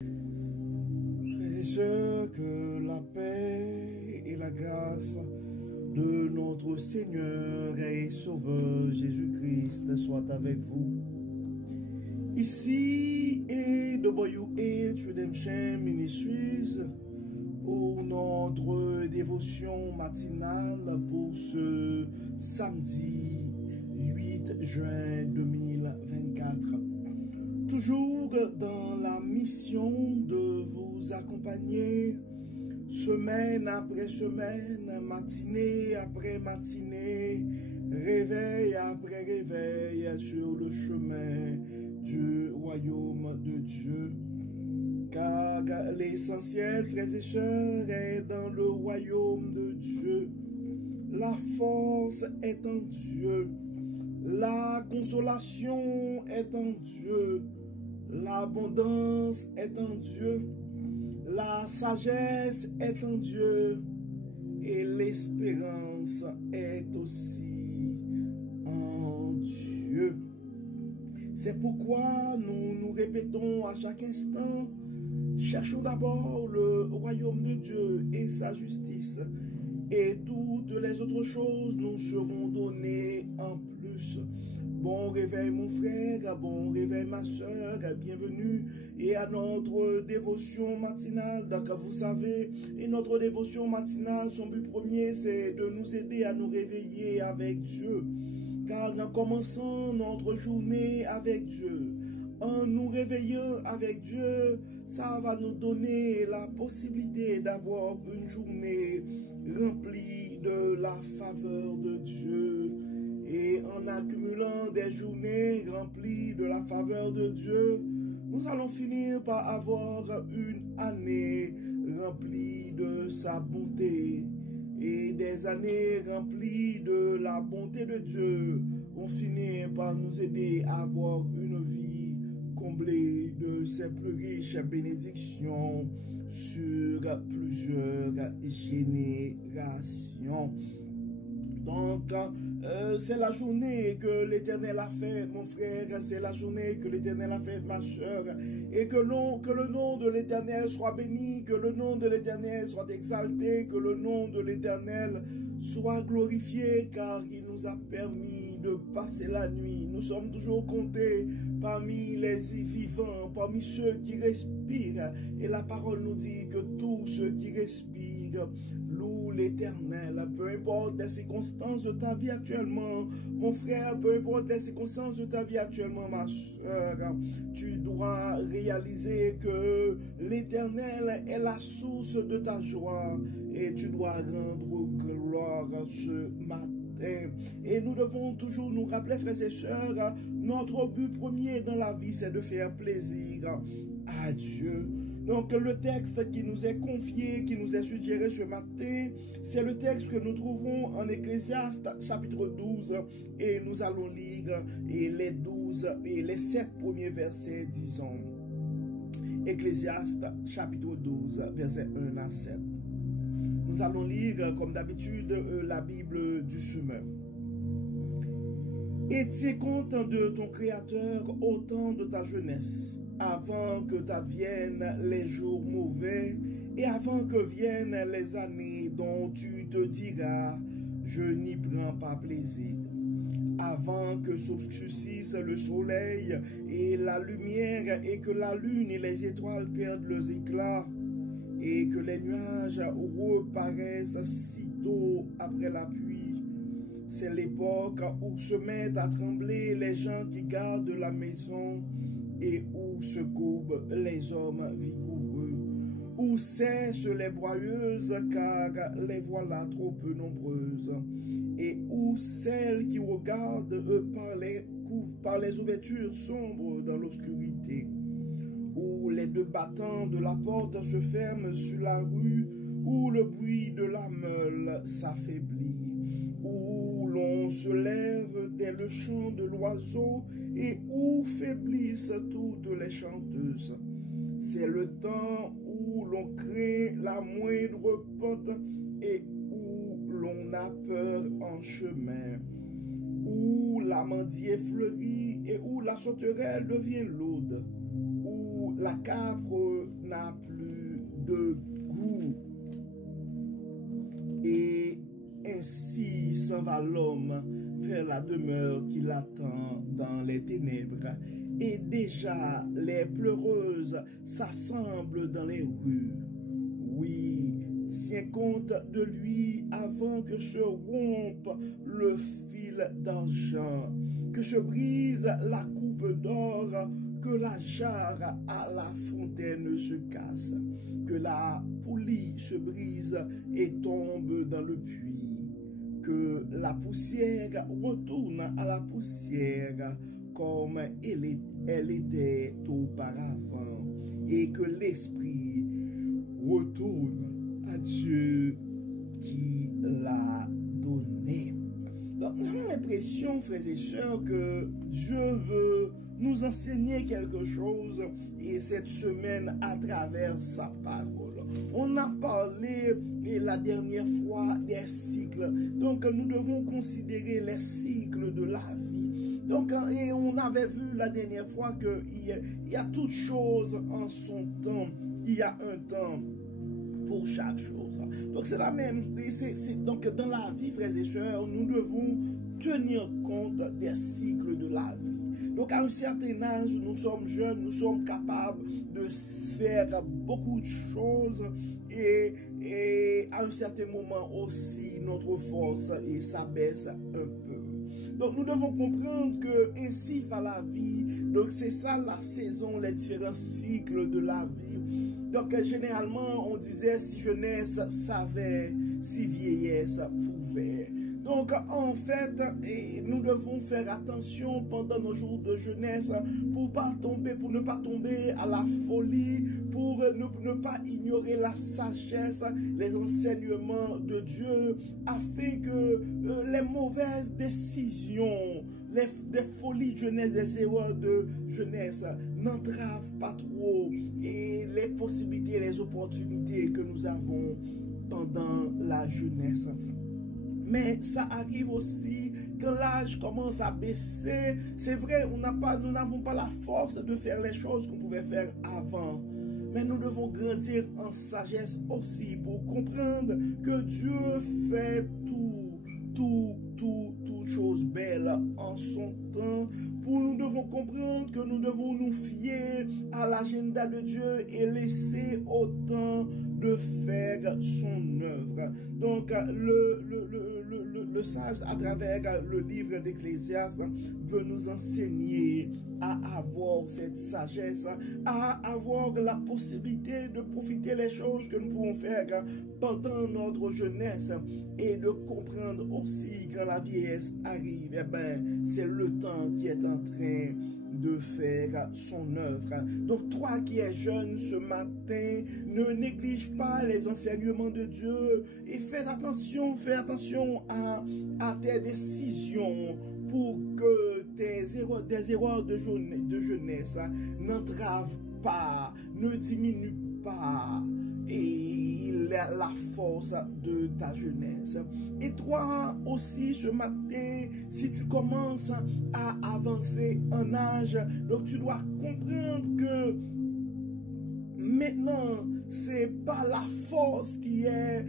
Frères et sœurs, que la paix et la grâce de notre Seigneur et Sauveur Jésus-Christ soient avec vous. Ici est WH Redemption Ministries pour notre dévotion matinale pour ce samedi 8 juin 2024. Toujours dans la mission de vous accompagner semaine après semaine, matinée après matinée, réveil après réveil sur le chemin du royaume de Dieu. Car l'essentiel, frères et sœurs, est dans le royaume de Dieu. La force est en Dieu. La consolation est en Dieu. L'abondance est en Dieu. La sagesse est en Dieu. Et l'espérance est aussi en Dieu. C'est pourquoi nous nous répétons à chaque instant: cherchons d'abord le royaume de Dieu et sa justice, et toutes les autres choses nous seront données en plus. Bon réveil mon frère, bon réveil ma soeur, bienvenue et à notre dévotion matinale. Donc vous savez, et notre dévotion matinale, son but premier, c'est de nous aider à nous réveiller avec Dieu. Car en commençant notre journée avec Dieu, en nous réveillant avec Dieu, ça va nous donner la possibilité d'avoir une journée remplie de la faveur de Dieu. Et en accumulant des journées remplies de la faveur de Dieu, nous allons finir par avoir une année remplie de sa bonté. Et des années remplies de la bonté de Dieu vont finir par nous aider à avoir une vie comblée de ses plus riches bénédictions sur plusieurs générations. Donc, c'est la journée que l'Éternel a fait, mon frère, c'est la journée que l'Éternel a fait, ma soeur, et que le nom de l'Éternel soit béni, que le nom de l'Éternel soit exalté, que le nom de l'Éternel soit glorifié, car il nous a permis de passer la nuit. Nous sommes toujours comptés parmi les vivants, parmi ceux qui respirent, et la parole nous dit que tous ceux qui respirent louent l'Éternel. Peu importe les circonstances de ta vie actuellement, mon frère, peu importe les circonstances de ta vie actuellement, ma soeur, tu dois réaliser que l'Éternel est la source de ta joie et tu dois rendre gloire ce matin. Et nous devons toujours nous rappeler, frères et sœurs, notre but premier dans la vie, c'est de faire plaisir à Dieu. Donc le texte qui nous est confié, qui nous est suggéré ce matin, c'est le texte que nous trouvons en Ecclésiaste chapitre 12, et nous allons lire les 12 et les 7 premiers versets, disons. Ecclésiaste chapitre 12, versets 1 à 7. Nous allons lire, comme d'habitude, la Bible du semeur. Et tiens compte de ton Créateur au temps de ta jeunesse, avant que t'adviennent les jours mauvais, et avant que viennent les années dont tu te diras, je n'y prends pas plaisir. Avant que s'obscurcisse le soleil et la lumière, et que la lune et les étoiles perdent leurs éclats, et que les nuages reparaissent sitôt après la pluie. C'est l'époque où se mettent à trembler les gens qui gardent la maison et où se courbent les hommes vigoureux, où cessent les broyeuses car les voilà trop peu nombreuses, et où celles qui regardent par les ouvertures sombres dans l'obscurité, où les deux battants de la porte se ferment sur la rue, où le bruit de la meule s'affaiblit, où l'on se lève dès le chant de l'oiseau et où faiblissent toutes les chanteuses. C'est le temps où l'on craint la moindre pente et où l'on a peur en chemin, où l'amandier fleurit et où la sauterelle devient laude, où la capre n'a plus de goût. Et ainsi s'en va l'homme vers la demeure qui l'attend dans les ténèbres. Et déjà les pleureuses s'assemblent dans les rues. Oui, tiens compte de lui avant que se rompe le fil d'argent, que se brise la coupe d'or, que la jarre à la fontaine se casse, que la poulie se brise et tombe dans le puits, que la poussière retourne à la poussière comme elle était auparavant, et que l'esprit retourne à Dieu qui l'a donné. Donc, nous avons l'impression, frères et sœurs, que Dieu veut nous enseigner quelque chose et cette semaine à travers sa parole. On a parlé la dernière fois des cycles. Donc, nous devons considérer les cycles de la vie. Donc, et on avait vu la dernière fois qu'il y a toutes choses en son temps. Il y a un temps pour chaque chose. Donc c'est la même, donc dans la vie, frères et sœurs, nous devons tenir compte des cycles de la vie. Donc à un certain âge, nous sommes jeunes, nous sommes capables de faire beaucoup de choses et à un certain moment aussi, notre force s'abaisse un peu. Donc nous devons comprendre que ainsi va la vie. Donc c'est ça la saison, les différents cycles de la vie. Donc généralement on disait si jeunesse savait, si vieillesse pouvait. Donc en fait, nous devons faire attention pendant nos jours de jeunesse pour ne pas tomber à la folie, pour ne pas ignorer la sagesse, les enseignements de Dieu, afin que les mauvaises décisions, des folies de jeunesse, des erreurs de jeunesse n'entravent pas trop et les possibilités, les opportunités que nous avons pendant la jeunesse. Mais ça arrive aussi quand l'âge commence à baisser. C'est vrai, nous n'avons pas la force de faire les choses qu'on pouvait faire avant. Mais nous devons grandir en sagesse aussi pour comprendre que Dieu fait toute chose belle en son temps. Nous devons comprendre que nous devons nous fier à l'agenda de Dieu et laisser au temps de faire son œuvre. Donc, le sage, à travers le livre d'Ecclésiaste, veut nous enseigner à avoir cette sagesse, à avoir la possibilité de profiter les choses que nous pouvons faire pendant notre jeunesse et de comprendre aussi quand la vieillesse arrive, eh ben, c'est le temps qui est en train de faire son œuvre. Donc toi qui es jeune ce matin, ne néglige pas les enseignements de Dieu et fais attention à tes décisions pour que des erreurs de jeunesse n'entravent pas, ne diminuent pas et la force de ta jeunesse. Et toi aussi ce matin, si tu commences à avancer en âge, donc tu dois comprendre que maintenant c'est pas la force qui est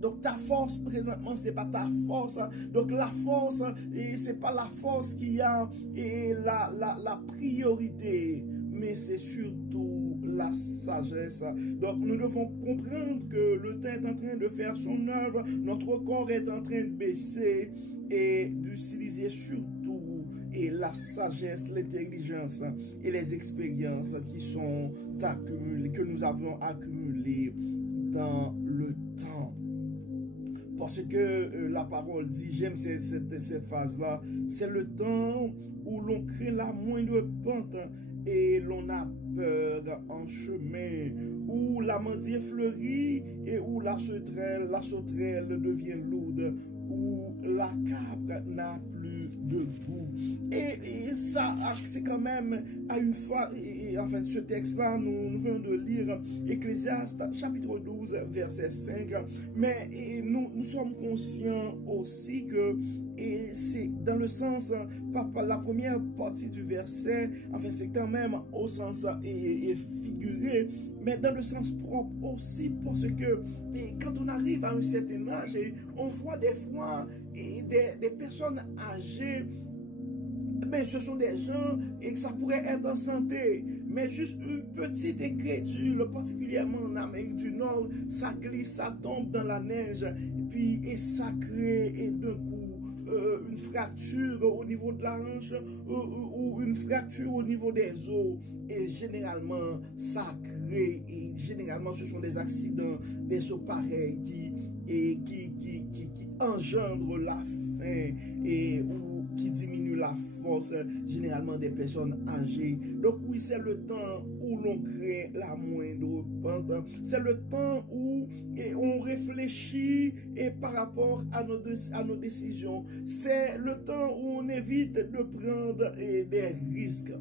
donc ta force présentement c'est pas ta force, donc la force et c'est pas la force qui a et la priorité, mais c'est surtout la sagesse. Donc nous devons comprendre que le temps est en train de faire son œuvre, notre corps est en train de baisser et d'utiliser surtout et la sagesse, l'intelligence et les expériences qui sont accumulées, que nous avons accumulées dans le temps. Parce que la parole dit, j'aime cette phase-là, c'est le temps où l'on craint la moindre pente et l'on a peur en chemin, où l'amandier fleurit et où la sauterelle devient lourde, où la capre n'a plus plus debout. Et ça, c'est quand même à une fois, et enfin ce texte-là, nous venons de lire Ecclésiaste chapitre 12, verset 5, mais nous sommes conscients aussi que et c'est dans le sens, par la première partie du verset, enfin c'est quand même au sens figuré, mais dans le sens propre aussi, parce que quand on arrive à un certain âge, on voit des fois des personnes âgées, mais ce sont des gens et que ça pourrait être en santé, mais juste une petite incrédule, particulièrement en Amérique du Nord, ça glisse, ça tombe dans la neige, et ça crée et d'un coup une fracture au niveau de la hanche ou une fracture au niveau des os, et généralement ça crée, et généralement ce sont des accidents, des choses pareilles qui engendrent la faim ou qui diminuent la force généralement des personnes âgées. Donc oui, c'est le temps où l'on crée la moindre pente, c'est le temps où on réfléchit par rapport à nos décisions, c'est le temps où on évite de prendre des risques.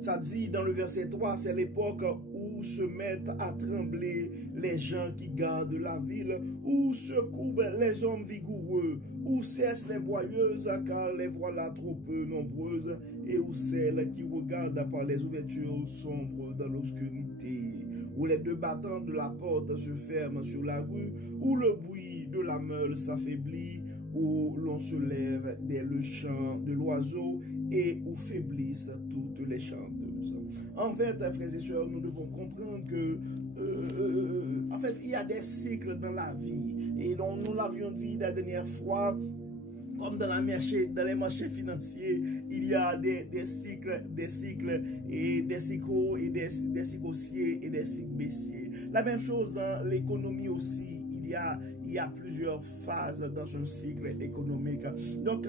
Ça dit dans le verset 3, c'est l'époque où se mettent à trembler les gens qui gardent la ville, où se courbent les hommes vigoureux, où cessent les boyeuses car les voilà trop peu nombreuses, et où celles qui regardent par les ouvertures sombres dans l'obscurité, où les deux battants de la porte se ferment sur la rue, où le bruit de la meule s'affaiblit, où l'on se lève dès le chant de l'oiseau et où faiblissent toutes les chanteuses. En fait, frères et sœurs, nous devons comprendre que en fait, il y a des cycles dans la vie. Et donc, nous l'avions dit la dernière fois, comme dans les marchés financiers, il y a des cycles et des cycles et des cycles haussiers et des cycles baissiers. La même chose dans l'économie aussi. Il y a plusieurs phases dans un cycle économique. Donc,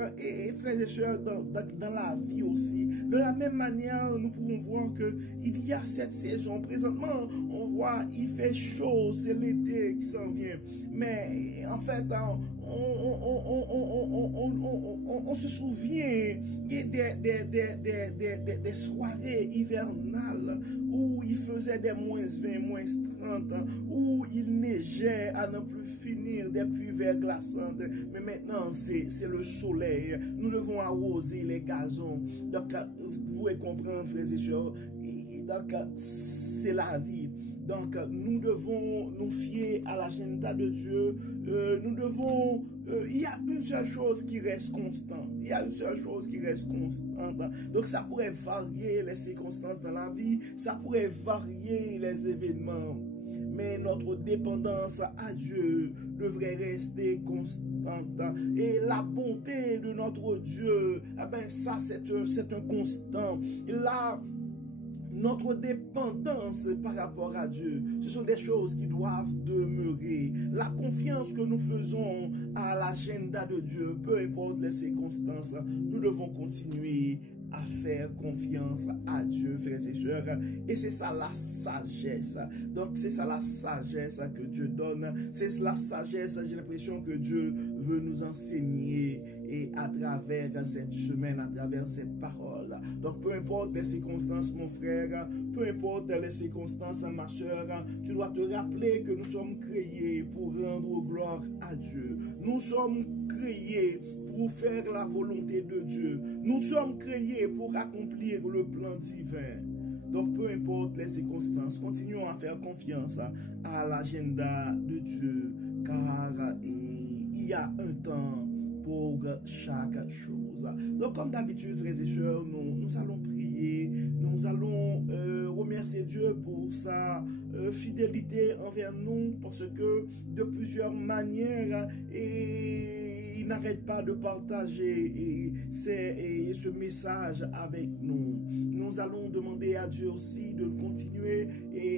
frères et sœurs, dans la vie aussi, de la même manière, nous pouvons voir qu'il y a cette saison. Présentement, on voit, il fait chaud, c'est l'été qui s'en vient. Mais en fait, on se souvient des soirées hivernales où il faisait des moins 20, moins 30, où il neigeait à ne plus finir, des pluies verglaçantes. Mais maintenant, c'est le soleil. Nous devons arroser les gazons. Donc, vous pouvez comprendre, frères et sœurs, donc c'est la vie. Donc, nous devons nous fier à l'agenda de Dieu. Nous devons... il y a une seule chose qui reste constante. Il y a une seule chose qui reste constante. Donc, ça pourrait varier les circonstances dans la vie. Ça pourrait varier les événements. Mais notre dépendance à Dieu devrait rester constante. Et la bonté de notre Dieu, eh ben, ça, c'est un constant. Là, notre dépendance par rapport à Dieu, ce sont des choses qui doivent demeurer. La confiance que nous faisons à l'agenda de Dieu, peu importe les circonstances, nous devons continuer à faire confiance à Dieu, frères et sœurs. Et c'est ça la sagesse. Donc c'est ça la sagesse que Dieu donne. C'est la sagesse, j'ai l'impression que Dieu veut nous enseigner et à travers cette semaine, à travers cette parole. Donc peu importe les circonstances, mon frère, peu importe les circonstances, ma soeur, tu dois te rappeler que nous sommes créés pour rendre gloire à Dieu. Nous sommes créés pour faire la volonté de Dieu. Nous sommes créés pour accomplir le plan divin. Donc, peu importe les circonstances, continuons à faire confiance à l'agenda de Dieu, car il y a un temps pour chaque chose. Donc, comme d'habitude, frères et sœurs, nous allons prier, nous allons remercier Dieu pour sa fidélité envers nous, parce que de plusieurs manières, il n'arrête pas de partager ce message avec nous. Nous allons demander à Dieu aussi de continuer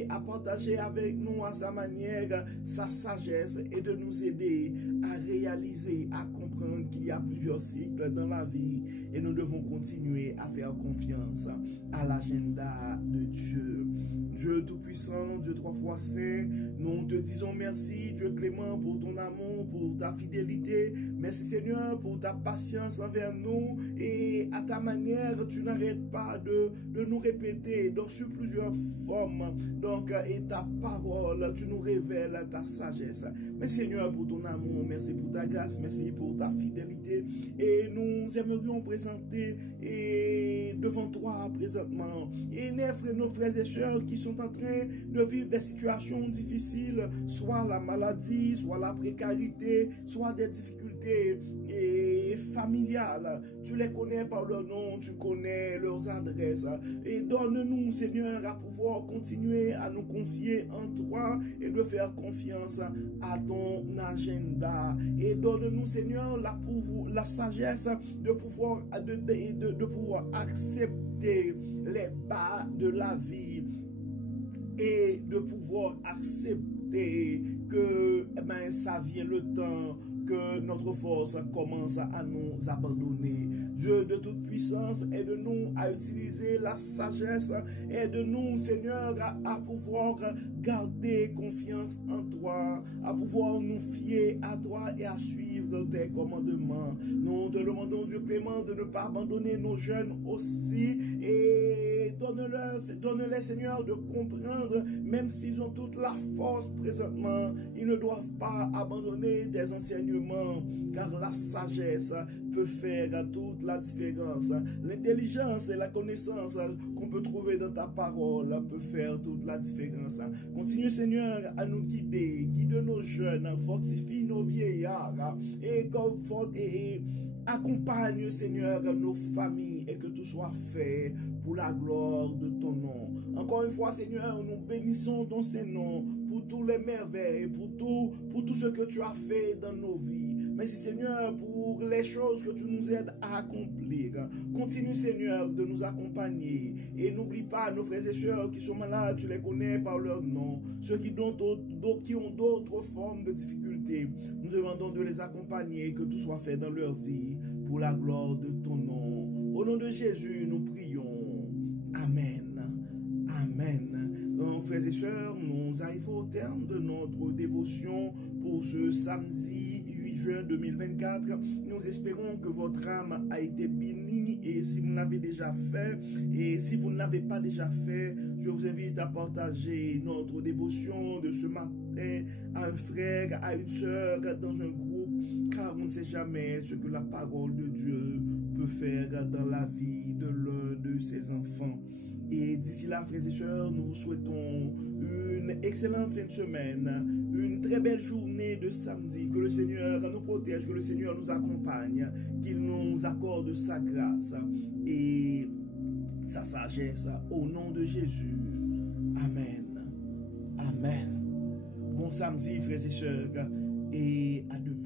à partager avec nous à sa manière sa sagesse et de nous aider à réaliser, à comprendre qu'il y a plusieurs cycles dans la vie et nous devons continuer à faire confiance à l'agenda de Dieu. Dieu Tout-Puissant, Dieu trois fois saint, nous te disons merci, Dieu clément, pour ton amour, pour ta fidélité. Merci Seigneur pour ta patience envers nous et à ta manière, tu n'arrêtes pas de nous répéter donc sur plusieurs formes. Donc, et ta parole, tu nous révèles ta sagesse. Merci Seigneur pour ton amour, merci pour ta grâce, merci pour ta fidélité. Et nous aimerions présenter devant toi présentement et nos frères et sœurs qui sont en train de vivre des situations difficiles, soit la maladie, soit la précarité, soit des difficultés familiales. Tu les connais par leur nom, tu connais leurs adresses. Et donne-nous, Seigneur, à pouvoir continuer à nous confier en toi et de faire confiance à ton agenda. Et donne-nous, Seigneur, la sagesse de pouvoir accepter les bas de la vie et de pouvoir accepter que ça vient le temps que notre force commence à nous abandonner. Dieu de toute puissance, aide-nous à utiliser la sagesse, aide-nous, Seigneur, à pouvoir garder confiance en toi, à pouvoir nous fier à toi et à suivre tes commandements. Nous te demandons, Dieu clément, de ne pas abandonner nos jeunes aussi et donne-leur, Seigneur, de comprendre, même s'ils ont toute la force présentement, ils ne doivent pas abandonner des enseignements, car la sagesse peut faire toute la différence. L'intelligence et la connaissance qu'on peut trouver dans ta parole peut faire toute la différence. Continue, Seigneur, à nous guider, guide nos jeunes, fortifie nos vieillards et accompagne, Seigneur, nos familles et que tout soit fait pour la gloire de ton nom. Encore une fois, Seigneur, nous bénissons ton Saint-Nom pour tous les merveilles, pour tout ce que tu as fait dans nos vies. Merci, Seigneur, pour les choses que tu nous aides à accomplir. Continue, Seigneur, de nous accompagner. Et n'oublie pas nos frères et sœurs qui sont malades, tu les connais par leur nom. Ceux qui ont d'autres formes de difficultés, nous demandons de les accompagner, que tout soit fait dans leur vie pour la gloire de ton nom. Au nom de Jésus, nous prions. Amen. Amen. Donc, frères et sœurs, nous arrivons au terme de notre dévotion pour ce samedi 8 juin 2024. Nous espérons que votre âme a été bénie et si vous l'avez déjà fait, et si vous ne l'avez pas déjà fait, je vous invite à partager notre dévotion de ce matin à un frère, à une sœur dans un groupe, car on ne sait jamais ce que la parole de Dieu peut faire dans la vie de l'un de ses enfants. Et d'ici là, frères et sœurs, nous vous souhaitons une excellente fin de semaine, une très belle journée de samedi. Que le Seigneur nous protège, que le Seigneur nous accompagne, qu'il nous accorde sa grâce et sa sagesse au nom de Jésus. Amen. Amen. Bon samedi, frères et sœurs, et à demain.